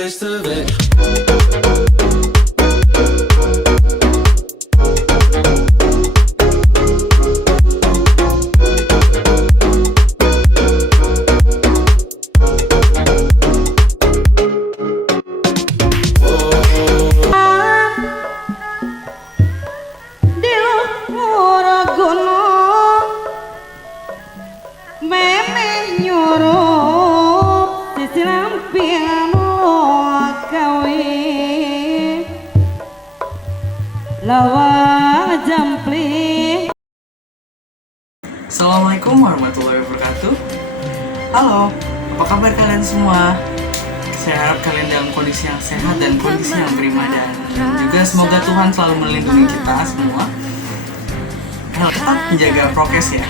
taste of it. Assalamualaikum warahmatullahi wabarakatuh. Halo, apa kabar kalian semua? Saya harap kalian dalam kondisi yang sehat dan kondisi yang prima, dan juga semoga Tuhan selalu melindungi kita semua. Tetap menjaga prokes ya.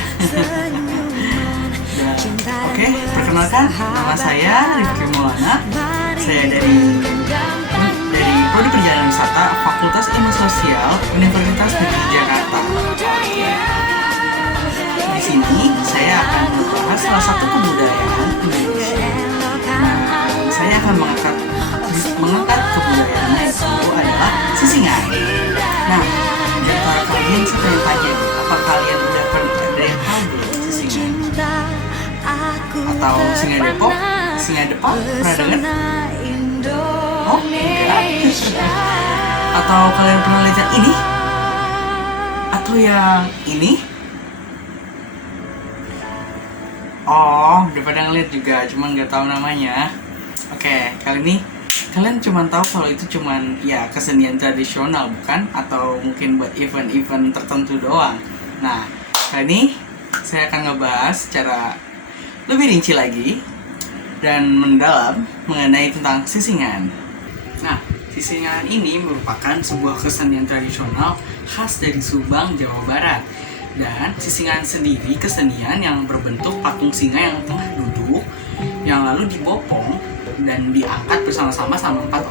Oke, perkenalkan, nama saya Rifki Maulana. Saya dari Prodi Perjalanan Wisata Fakultas Ilmu Sosial Universitas Negeri Jakarta. Di sini saya akan membahas salah satu kebudayaan Indonesia. Saya akan mengangkat kebudayaannya itu adalah sisingan. Nah, di antara kalian saya pengen tanya, apa kalian udah pernah ada yang tahu belum sisingan? Atau singa Depok? Singa Depok pernah dengar? Oh, enggak. Atau kalian pernah lihat yang ini? Atau yang ini? Oh, udah pada ngeliat juga, cuman nggak tahu namanya. Oke, kali ini kalian cuma tahu kalau itu cuman ya kesenian tradisional, bukan? Atau mungkin buat event-event tertentu doang. Nah, kali ini saya akan ngebahas secara lebih rinci lagi dan mendalam mengenai tentang sisingan. Nah, sisingan ini merupakan sebuah kesenian tradisional khas dari Subang, Jawa Barat. Dan sisingan sendiri kesenian yang berbentuk patung singa yang tengah duduk, yang lalu dibopong dan diangkat bersama-sama sama empat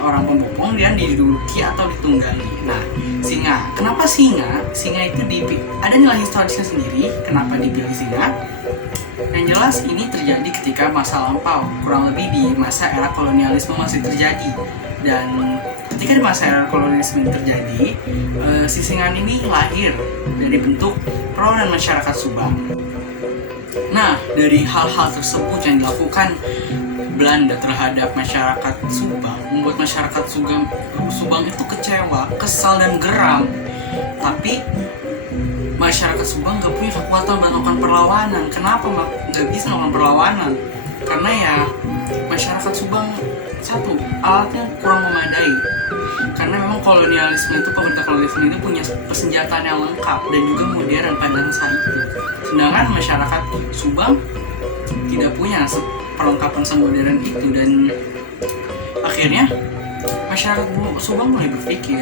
orang pembopong dan diduduki atau ditunggangi. Nah, singa, kenapa singa? Singa itu ada nilai historisnya sendiri. Kenapa dipilih singa? Yang jelas ini terjadi ketika masa lampau, kurang lebih di masa era kolonialisme masih terjadi. Dan ketika di masa era kolonialisme terjadi, sisingan ini lahir dari bentuk perlawanan masyarakat Subang. Nah, dari hal-hal tersebut yang dilakukan Belanda terhadap masyarakat Subang membuat masyarakat Subang itu kecewa, kesal, dan geram. Tapi masyarakat Subang gak punya kekuatan melakukan perlawanan. Kenapa gak bisa melakukan perlawanan? Karena ya masyarakat Subang, satu, alatnya kurang memadai. Karena memang pemerintah kolonialisme itu punya persenjataan yang lengkap dan juga modern pada masa itu. Sedangkan masyarakat Subang tidak punya perlengkapan semodern itu, dan akhirnya masyarakat Subang mulai berpikir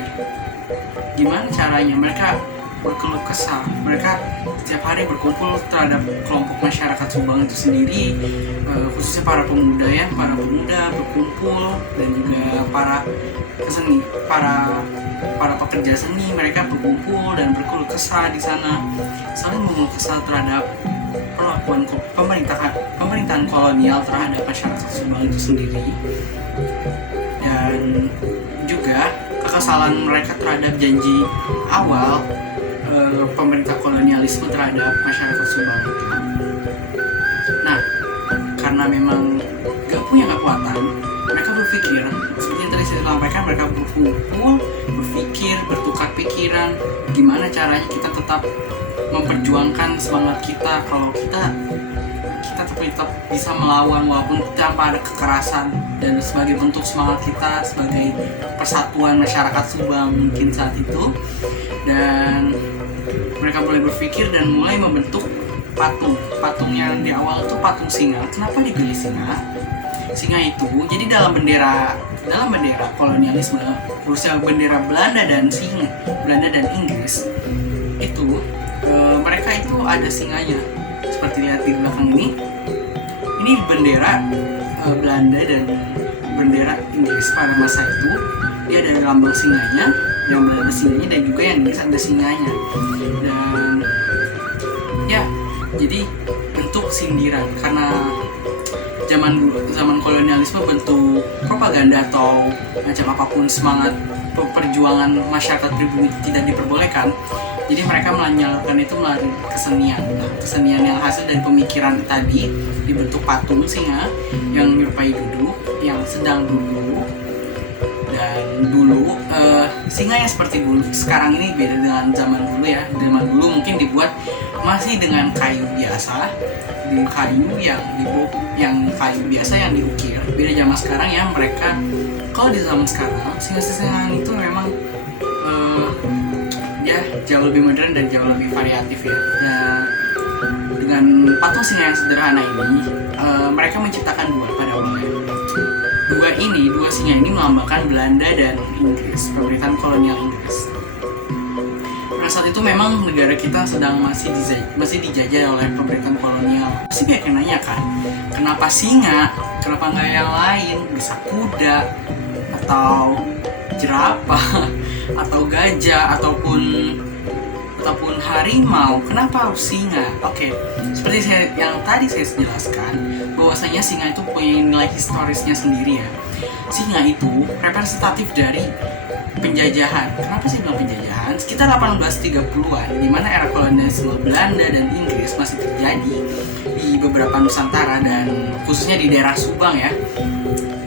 gimana caranya mereka berkeluh kesah. Mereka setiap hari berkumpul terhadap kelompok masyarakat Subang itu sendiri, khususnya para pemuda berkumpul, dan juga para pekerja seni. Mereka berkumpul dan berkeluh kesah di sana, saling mengeluh kesah terhadap perlakuan pemerintahan kolonial terhadap masyarakat Subang itu sendiri, dan juga kekesalan mereka terhadap janji awal pemerintah kolonialisme terhadap masyarakat Subang itu. Nah, karena memang gak punya kekuatan, mereka berpikir, seperti yang tadi saya sampaikan, mereka berkumpul, berpikir, bertukar pikiran, gimana caranya kita tetap memperjuangkan semangat kita, kalau kita tetap bisa melawan walaupun tanpa ada kekerasan, dan sebagai bentuk semangat kita sebagai persatuan masyarakat Subang mungkin saat itu. Dan mereka mulai berpikir dan mulai membentuk patung yang di awal itu patung singa. Kenapa dipilih singa? Singa itu jadi dalam bendera kolonialisme, khususnya bendera Belanda dan Inggris itu, mereka itu ada singanya. Seperti lihat di belakang ini bendera Belanda dan bendera Inggris pada masa itu. Dia ada lambang singanya, yang Belanda singanya, dan juga yang Inggris ada singanya. Dan ya, jadi bentuk sindiran, karena zaman kolonialisme bentuk propaganda atau macam apapun semangat perjuangan masyarakat pribumi tidak diperbolehkan. Jadi mereka menyalurkan itu melalui kesenian. Nah, kesenian yang hasil dari pemikiran tadi dibentuk patung singa yang menyerupai duduk, yang sedang duduk. Dan dulu singa yang seperti dulu sekarang ini beda dengan zaman dulu ya. Zaman dulu mungkin dibuat masih dengan kayu biasa, di kayu yang kayu biasa yang diukir. Beda zaman sekarang ya, mereka kalau di zaman sekarang singa-singa itu memang ya jauh lebih modern dan jauh lebih variatif ya. Nah, dengan patung singa yang sederhana ini mereka menciptakan dua pada awalnya. Dua singa ini melambangkan Belanda dan Inggris, pemerintahan kolonial Inggris. Pada saat itu memang negara kita sedang masih dijajah oleh pemerintahan kolonial. Pasti banyak yang nanya kan, kenapa singa? Kenapa nggak yang lain? Bisa kuda atau jerapah atau gajah ataupun harimau, kenapa harus singa? Oke, seperti yang tadi saya jelaskan, bahwasanya singa itu punya nilai historisnya sendiri ya. Singa itu representatif dari penjajahan. Kenapa sih bilang penjajahan? Sekitar 1830-an, di mana era kolonialisme Belanda dan Inggris masih terjadi di beberapa Nusantara dan khususnya di daerah Subang ya,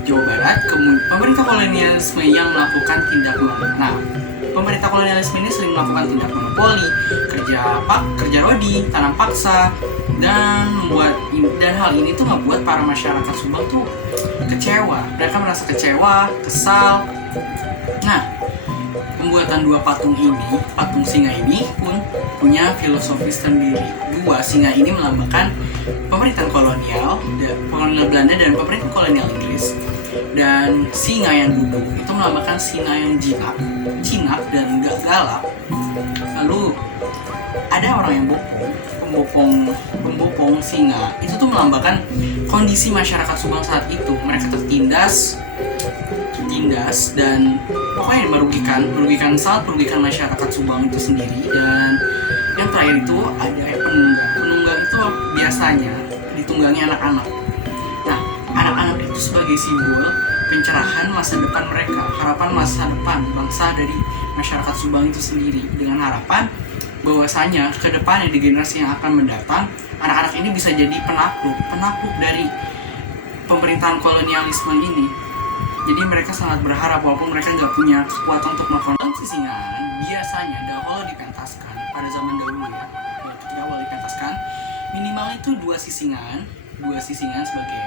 Jawa Barat. Pemerintah kolonialisme yang melakukan tindak pemerintah kolonialisme ini sering melakukan tindak monopoli, kerja rodi, tanam paksa, dan hal ini tuh membuat para masyarakat Subang tuh kecewa. Mereka merasa kecewa, kesal. Nah, pembuatan dua patung singa ini pun punya filosofi sendiri. Dua singa ini melambangkan pemerintahan kolonial Belanda dan pemerintahan kolonial Inggris. Dan singa yang duduk itu melambangkan singa yang jinak dan gak galak. Lalu ada orang yang membopong singa. Itu tuh melambangkan kondisi masyarakat Subang saat itu. Mereka tertindas dan pokoknya sangat merugikan masyarakat Subang itu sendiri. Dan yang terakhir itu ada penunggang itu biasanya ditunggangi anak-anak. Nah, anak-anak itu sebagai simbol pencerahan masa depan mereka, harapan masa depan bangsa dari masyarakat Subang itu sendiri, dengan harapan bahwasanya ke depannya di generasi yang akan mendatang, anak-anak ini bisa jadi penakluk dari pemerintahan kolonialisme ini. Jadi mereka sangat berharap walaupun mereka nggak punya kekuatan untuk melakukan sisingan. Biasanya kalau dipentaskan pada zaman dahulu ya, ketika awal dipentaskan minimal itu dua sisingan sebagai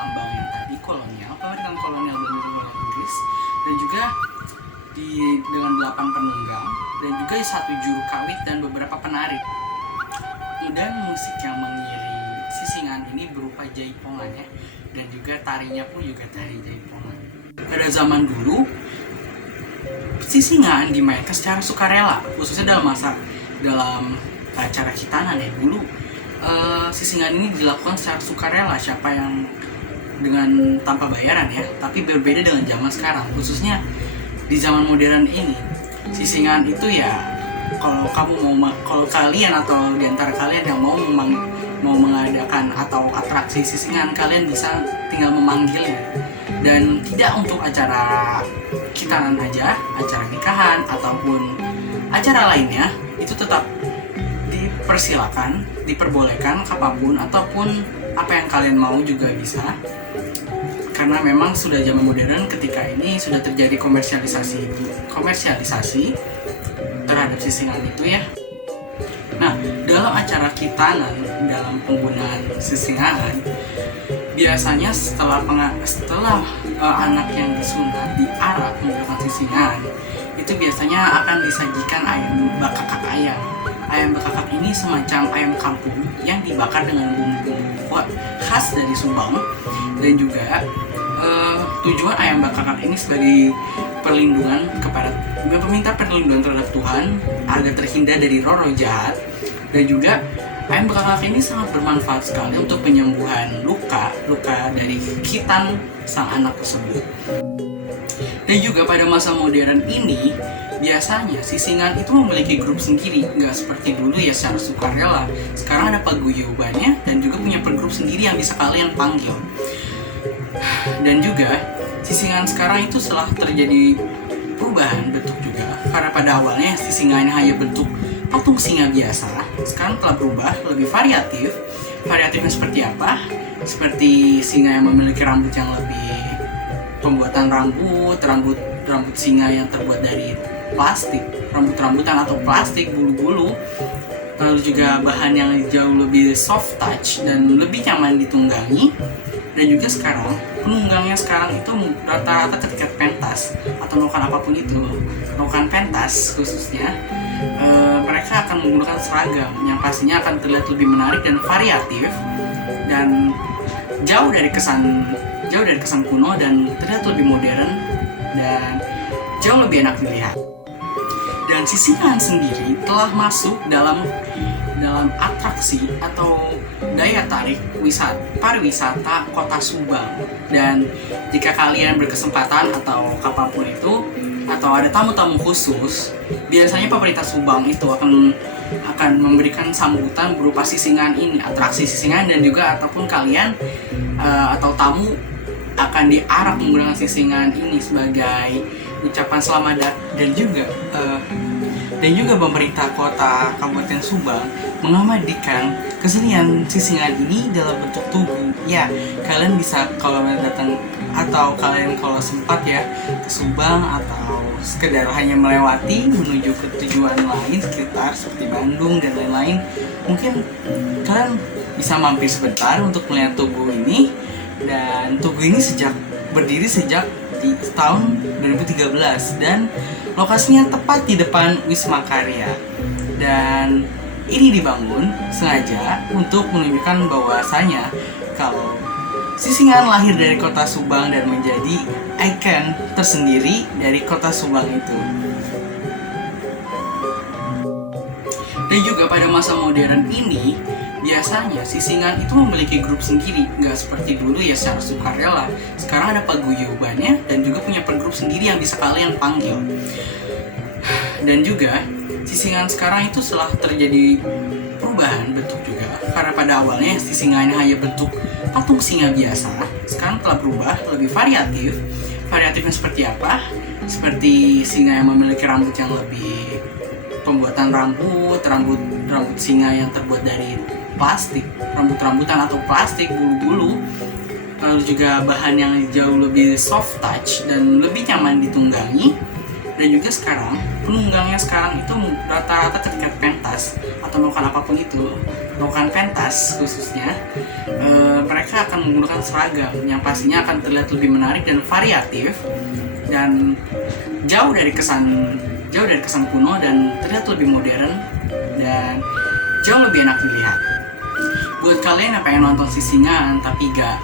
lambang yang tadi kolonial, pemerintahan kolonial Belanda dan Inggris, dan juga dengan 8 penunggang dan juga 1 juru kawit dan beberapa penari. Dan musik yang mengiringi sisingan ini berupa jaipongan ya, dan juga tarinya pun juga tari jaipongan. Pada zaman dulu sisingan dimainkan secara sukarela, khususnya dalam acara khitanan ya. Dulu sisingan ini dilakukan secara sukarela, siapa yang dengan tanpa bayaran ya, tapi berbeda dengan zaman sekarang. Khususnya di zaman modern ini, sisingan itu ya kalau kalian atau diantara kalian yang mau mengadakan atau atraksi sisingan, kalian bisa tinggal memanggilnya. Dan tidak untuk acara khitanan aja, acara nikahan ataupun acara lainnya, itu tetap diperbolehkan kapanpun ataupun apa yang kalian mau juga bisa. Karena memang sudah zaman modern, ketika ini sudah terjadi komersialisasi terhadap sisingan itu ya. Nah, dalam acara khitanan, dalam penggunaan sisingan, biasanya setelah anak yang disunat diarak menggunakan sisingan, itu biasanya akan disajikan ayam bakakak. Ayam bakakak ini semacam ayam kampung yang dibakar dengan bumbu khas dari Subang. Dan juga tujuan ayam bakakak ini sebagai meminta perlindungan terhadap Tuhan agar terhindar dari roh jahat. Dan juga ayam bakakak ini sangat bermanfaat sekali untuk penyembuhan luka dari khitan sang anak tersebut. Dan juga pada masa modern ini, biasanya sisingan itu memiliki grup sendiri, nggak seperti dulu ya secara sukarela. Sekarang ada paguyubannya dan juga punya pergrup sendiri yang bisa kalian panggil. Dan juga Sisingan sekarang itu setelah terjadi perubahan bentuk juga, karena pada awalnya Sisingan hanya bentuk patung singa biasa, sekarang telah berubah lebih variatif. Variatifnya seperti apa? Seperti singa yang memiliki rambut yang lebih, pembuatan rambut singa yang terbuat dari plastik, rambut-rambutan atau plastik, bulu-bulu. Lalu juga bahan yang jauh lebih soft touch dan lebih nyaman ditunggangi. Dan juga sekarang penunggangnya sekarang itu rata-rata ketika pentas atau melakukan apapun itu, melakukan pentas khususnya, mereka akan menggunakan seragam yang pastinya akan terlihat lebih menarik dan variatif, dan jauh dari kesan kuno, dan terlihat lebih modern dan jauh lebih enak dilihat. Dan Sisingan sendiri telah masuk dalam atraksi atau daya tarik pariwisata Kota Subang. Dan jika kalian berkesempatan atau kapanpun itu, atau ada tamu-tamu khusus, biasanya pemerintah Subang itu akan memberikan sambutan berupa Sisingan ini, atraksi Sisingan, dan juga ataupun kalian atau tamu akan diarak menggunakan Sisingan ini sebagai ucapan selamat datang. Dan juga pemerintah kota Kabupaten Subang mengabadikan kesenian Sisingan ini dalam bentuk tugu. Ya, kalian bisa kalau datang atau kalian kalau sempat ya ke Subang atau sekedar hanya melewati menuju ke tujuan lain sekitar seperti Bandung dan lain-lain, mungkin kalian bisa mampir sebentar untuk melihat tugu ini. Dan tugu ini berdiri sejak di tahun 2013 dan lokasinya tepat di depan Wisma Karya. Dan ini dibangun sengaja untuk menunjukkan bahwasanya kalau Sisingan lahir dari kota Subang dan menjadi ikon tersendiri dari kota Subang itu. Dan juga pada masa modern ini, biasanya Sisingan itu memiliki grup sendiri, nggak seperti dulu ya secara sukarela. Sekarang ada paguyubannya dan juga punya pergrup sendiri yang bisa kalian panggil. Dan juga Sisingan sekarang itu setelah terjadi perubahan bentuk juga, karena pada awalnya Sisingan hanya bentuk patung singa biasa, sekarang telah berubah lebih variatif. Variatifnya seperti apa? Seperti singa yang memiliki rambut yang lebih, pembuatan rambut singa yang terbuat dari plastik, rambut-rambutan atau plastik, bulu-bulu. Lalu juga bahan yang jauh lebih soft touch dan lebih nyaman ditunggangi. Dan juga sekarang penunggangnya sekarang itu rata-rata ketika pentas atau melakukan apapun itu, melakukan pentas khususnya, mereka akan menggunakan seragam yang pastinya akan terlihat lebih menarik dan variatif, dan jauh dari kesan kuno, dan terlihat lebih modern dan jauh lebih enak dilihat. Buat kalian yang pengen nonton Sisingan tapi gak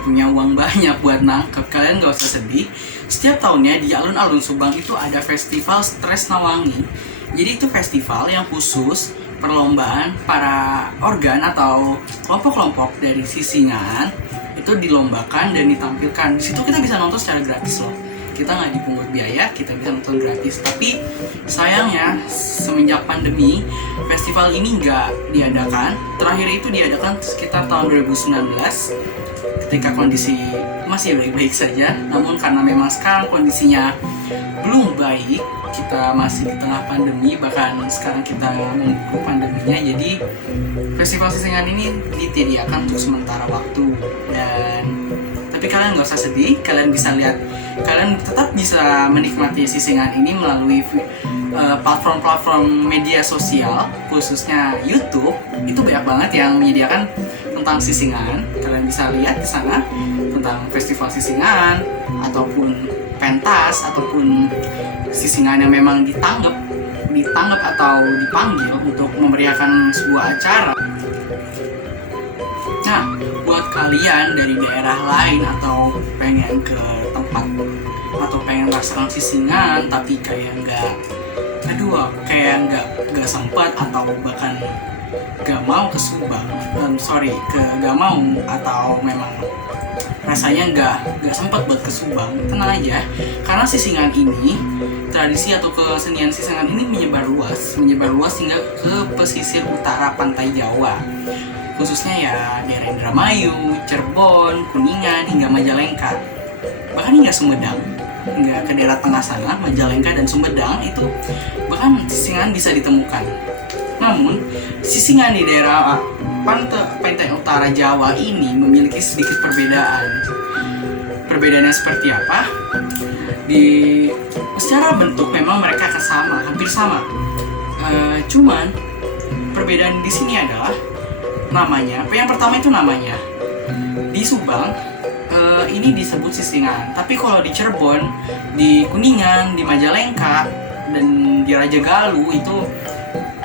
punya uang banyak buat nangkep, kalian gak usah sedih. Setiap tahunnya di alun-alun Subang itu ada festival Stres Nawangi. Jadi itu festival yang khusus perlombaan para organ atau kelompok-kelompok dari Sisingan itu dilombakan dan ditampilkan. Di situ kita bisa nonton secara gratis loh. Kita nggak dipungut biaya, kita bisa nonton gratis. Tapi sayangnya semenjak pandemi, festival ini nggak diadakan. Terakhir itu diadakan sekitar tahun 2019 ketika kondisi masih baik-baik saja. Namun karena memang sekarang kondisinya belum baik, kita masih di tengah pandemi, bahkan sekarang kita menunggu pandeminya, jadi festival Sisingan ini ditiadakan untuk sementara waktu. Dan tapi kalian nggak usah sedih, kalian tetap bisa menikmati Sisingan ini melalui platform-platform media sosial, khususnya YouTube. Itu banyak banget yang menyediakan tentang Sisingan. Kalian bisa lihat di sana tentang festival Sisingan ataupun pentas ataupun Sisingan yang memang ditanggap atau dipanggil untuk memeriahkan sebuah acara. Nah, buat kalian dari daerah lain atau pengen ke tempat atau pengen merasakan Sisingan tapi kayak nggak sempat atau bahkan gak mau ke Subang, gak mau atau memang rasanya gak sempat buat ke Subang, tenang aja, karena Sisingan ini, tradisi atau kesenian Sisingan ini menyebar luas hingga ke pesisir utara pantai Jawa, khususnya ya daerah Indramayu, Cirebon, Kuningan hingga Majalengka. bahkan hingga Sumedang, hingga ke daerah tengah sana, Majalengka dan Sumedang itu bahkan sisingan bisa ditemukan. Namun, sisingan di daerah pantai utara Jawa ini memiliki sedikit perbedaan. Perbedaannya seperti apa? Secara bentuk memang mereka akan sama, hampir sama. Cuman perbedaan di sini adalah namanya. Yang pertama itu namanya. Di Subang ini disebut sisingan, tapi kalau di Cirebon, di Kuningan, di Majalengka, dan di Raja Galuh itu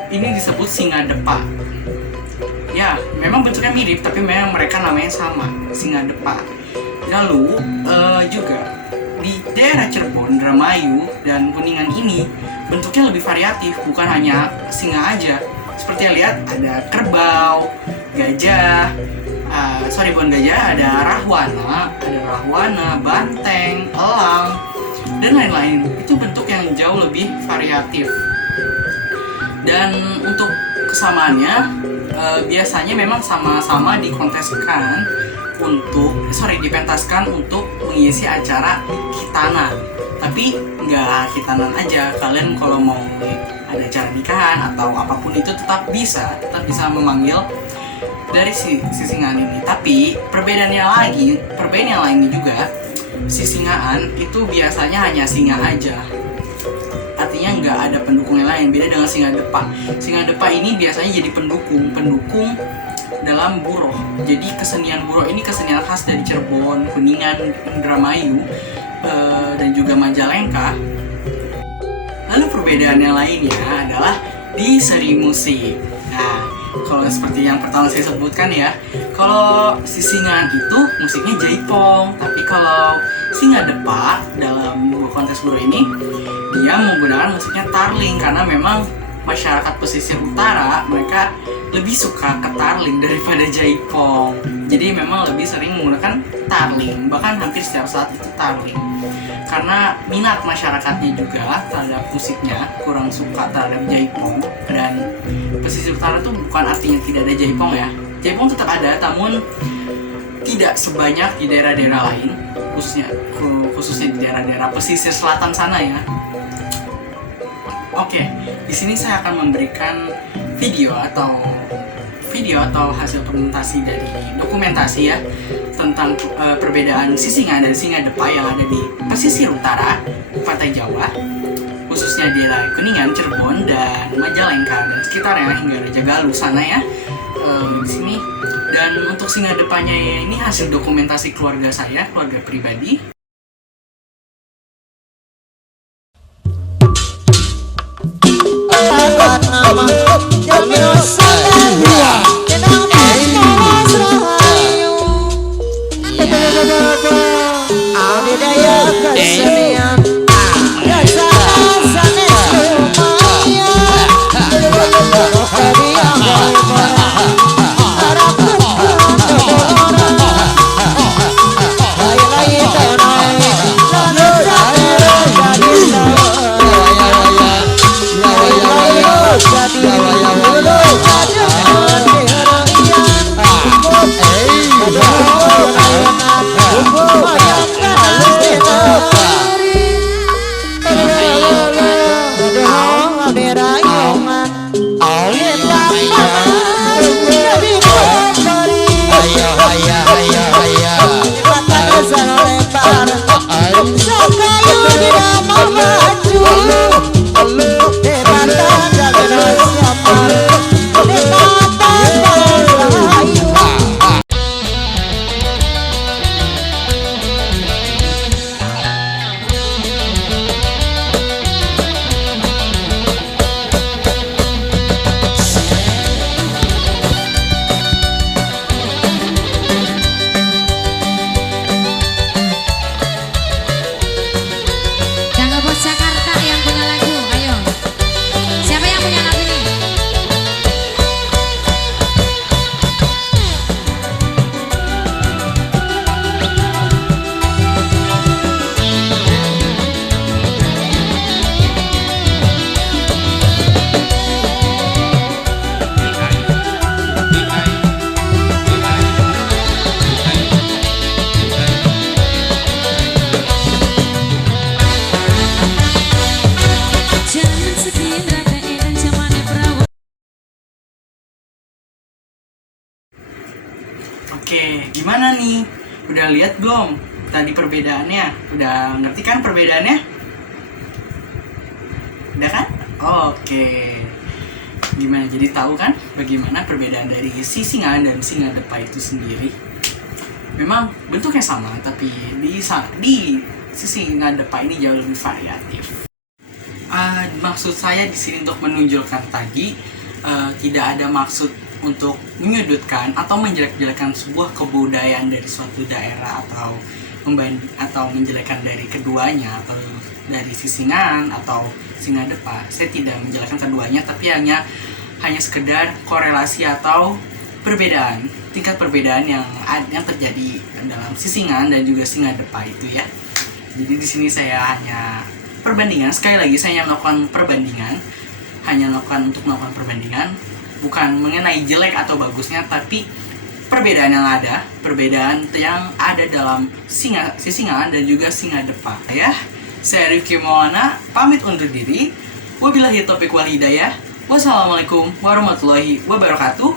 ini disebut Singadepa. Ya, memang bentuknya mirip, tapi memang mereka namanya sama, Singadepa. Lalu juga di daerah Cirebon, Indramayu, dan Kuningan ini bentuknya lebih variatif, bukan hanya singa aja. Seperti yang lihat ada kerbau, gajah, bukan gajah, ada rahwana, banteng, elang, dan lain-lain. Itu bentuk yang jauh lebih variatif. Dan untuk kesamaannya biasanya memang sama-sama dipentaskan untuk mengisi acara khitanan. Tapi nggak khitanan aja, kalian kalau mau ada acara nikahan atau apapun itu tetap bisa memanggil dari sisingan ini. Tapi perbedaan yang lainnya juga, sisingaan itu biasanya hanya singa aja, artinya nggak ada pendukung yang lain. Beda dengan Singadepa. Singadepa ini biasanya jadi pendukung dalam buroh. Jadi kesenian buroh ini kesenian khas dari Cirebon, Kuningan, Indramayu, dan juga Majalengka. Lalu perbedaan yang lainnya adalah di seri musik. Nah, kalau seperti yang pertama saya sebutkan ya, kalau sisingan itu musiknya jaipong, tapi kalau Singadepa dalam kontes buruh ini dia menggunakan musiknya tarling, karena memang masyarakat pesisir utara mereka lebih suka ke tarling daripada jaipong. Jadi memang lebih sering menggunakan tarling, bahkan hampir setiap saat itu tarling. Karena minat masyarakatnya juga terhadap musiknya kurang suka terhadap jaipong. Dan pesisir utara itu bukan artinya tidak ada jaipong ya. Jaipong tetap ada, namun tidak sebanyak di daerah-daerah lain, khususnya di daerah-daerah pesisir selatan sana ya. Oke, di sini saya akan memberikan video atau hasil dokumentasi ya tentang perbedaan sisingan dan Singadepa yang ada di pesisir utara pantai Jawa, khususnya di daerah Kuningan, Cirebon, dan Majalengka dan sekitarnya hingga Raja Galuh sana ya. Di sini. Dan untuk Singadepanya ini hasil dokumentasi keluarga saya, keluarga pribadi. Jadi gimana nih? Udah lihat belum tadi perbedaannya? Udah ngerti kan perbedaannya? Udah kan? Oke. Gimana, jadi tahu kan bagaimana perbedaan dari si singa dan singa depa itu sendiri? Memang bentuknya sama, tapi di si singa depa ini jauh lebih variatif. Maksud saya di sini untuk menunjukkan tadi tidak ada maksud untuk menyudutkan atau menjelek-jelekan sebuah kebudayaan dari suatu daerah atau menjelekkan dari keduanya, atau dari si singaan atau singa depa. Saya tidak menjelekkan keduanya, tapi hanya sekedar korelasi atau perbedaan, tingkat perbedaan yang terjadi dalam si singaan dan juga singa depa itu ya. Jadi di sini saya hanya perbandingan, sekali lagi saya melakukan perbandingan, untuk melakukan perbandingan, bukan mengenai jelek atau bagusnya, tapi perbedaan yang ada dalam si singa dan juga singa depa ya. Saya Rifki Maulana pamit undur diri. Wabillahi taufiq wal hidayah. Wassalamualaikum warahmatullahi wabarakatuh.